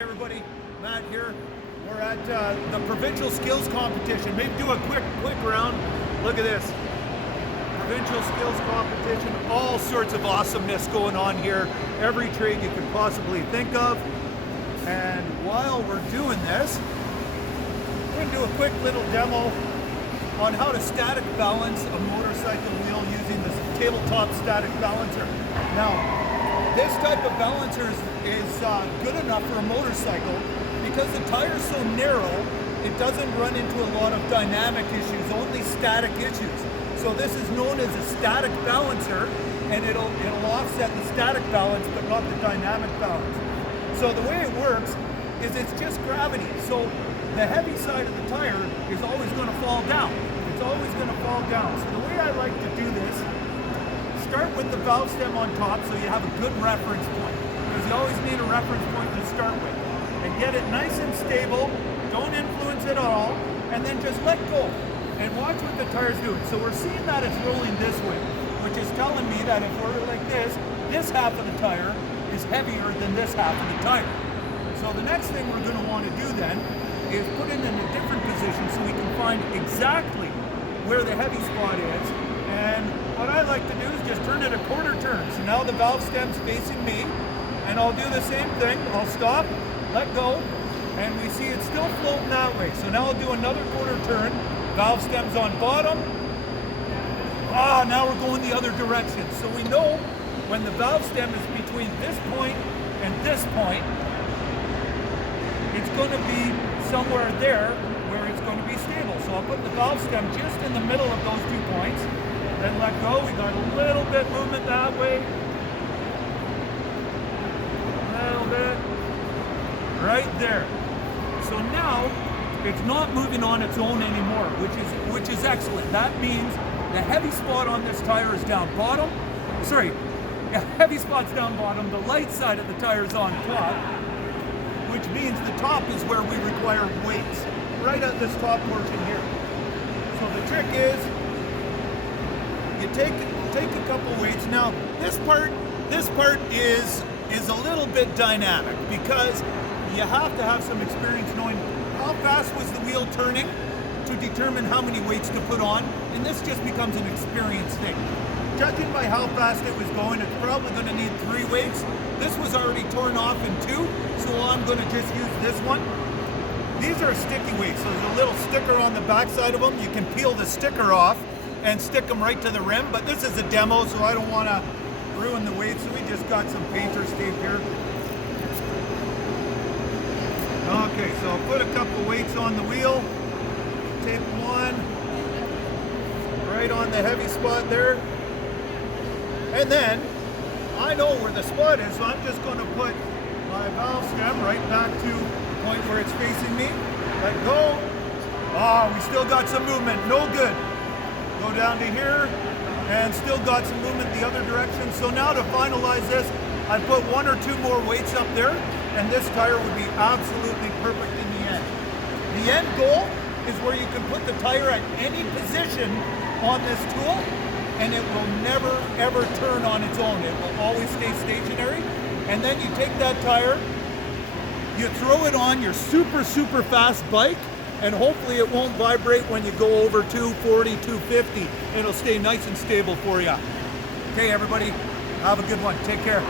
Everybody, Matt here. We're at the provincial skills competition. Maybe do a quick round. Look at this. Provincial skills competition. All sorts of awesomeness going on here. Every trade you could possibly think of. And while we're doing this, we're going to do a quick little demo on how to static balance a motorcycle wheel using this tabletop static balancer. Now, this type of balancer is good enough for a motorcycle because the tire's so narrow, it doesn't run into a lot of dynamic issues, only static issues. So this is known as a static balancer, and it'll offset the static balance but not the dynamic balance. So the way it works is it's just gravity. So the heavy side of the tire is always going to fall down. It's always going to fall down. So the way I like to do this, start with the valve stem on top so you have a good reference point, because you always need a reference point to start with, and get it nice and stable. Don't influence it at all, and then just let go and watch what the tire's doing. So we're seeing that it's rolling this way, which is telling me that if we're like this half of the tire is heavier than this half of the tire. So the next thing we're going to want to do then is put it in a different position so we can find exactly where the heavy spot is. And what I like to do is just turn it a quarter turn. So now the valve stem's facing me, and I'll do the same thing. I'll stop, let go, and we see it's still floating that way. So now I'll do another quarter turn. Valve stem's on bottom. Now we're going the other direction. So we know when the valve stem is between this point and this point, it's going to be somewhere there where it's going to be stable. So I'll put the valve stem just in the middle of those 2 points. Then let go. We got a little bit movement that way. A little bit. Right there. So now it's not moving on its own anymore, which is excellent. That means the heavy spot on this tire is down bottom. Sorry, the heavy spot's down bottom. The light side of the tire is on top, which means the top is where we require weights, right at this top portion here. So the trick is, you take a couple weights. Now this part is a little bit dynamic because you have to have some experience knowing how fast was the wheel turning to determine how many weights to put on, and this just becomes an experience thing. Judging by how fast it was going, it's probably going to need 3 weights. This was already torn off in 2, so I'm going to just use this one. These are sticky weights, so there's a little sticker on the back side of them. You can peel the sticker off and stick them right to the rim, but this is a demo, so I don't want to ruin the weight, so we just got some painter's tape here. Okay, so I'll put a couple weights on the wheel, tape one right on the heavy spot there, and then I know where the spot is, so I'm just going to put my valve stem right back to the point where it's facing me. Let go. We still got some movement, no good. Go down to here, and still got some movement the other direction. So now to finalize this, I put 1 or 2 more weights up there, and this tire would be absolutely perfect in the end. The end goal is where you can put the tire at any position on this tool, and it will never ever turn on its own. It will always stay stationary. And then you take that tire, you throw it on your super fast bike, and hopefully it won't vibrate when you go over 240, 250. It'll stay nice and stable for you. Okay, everybody, have a good one. Take care.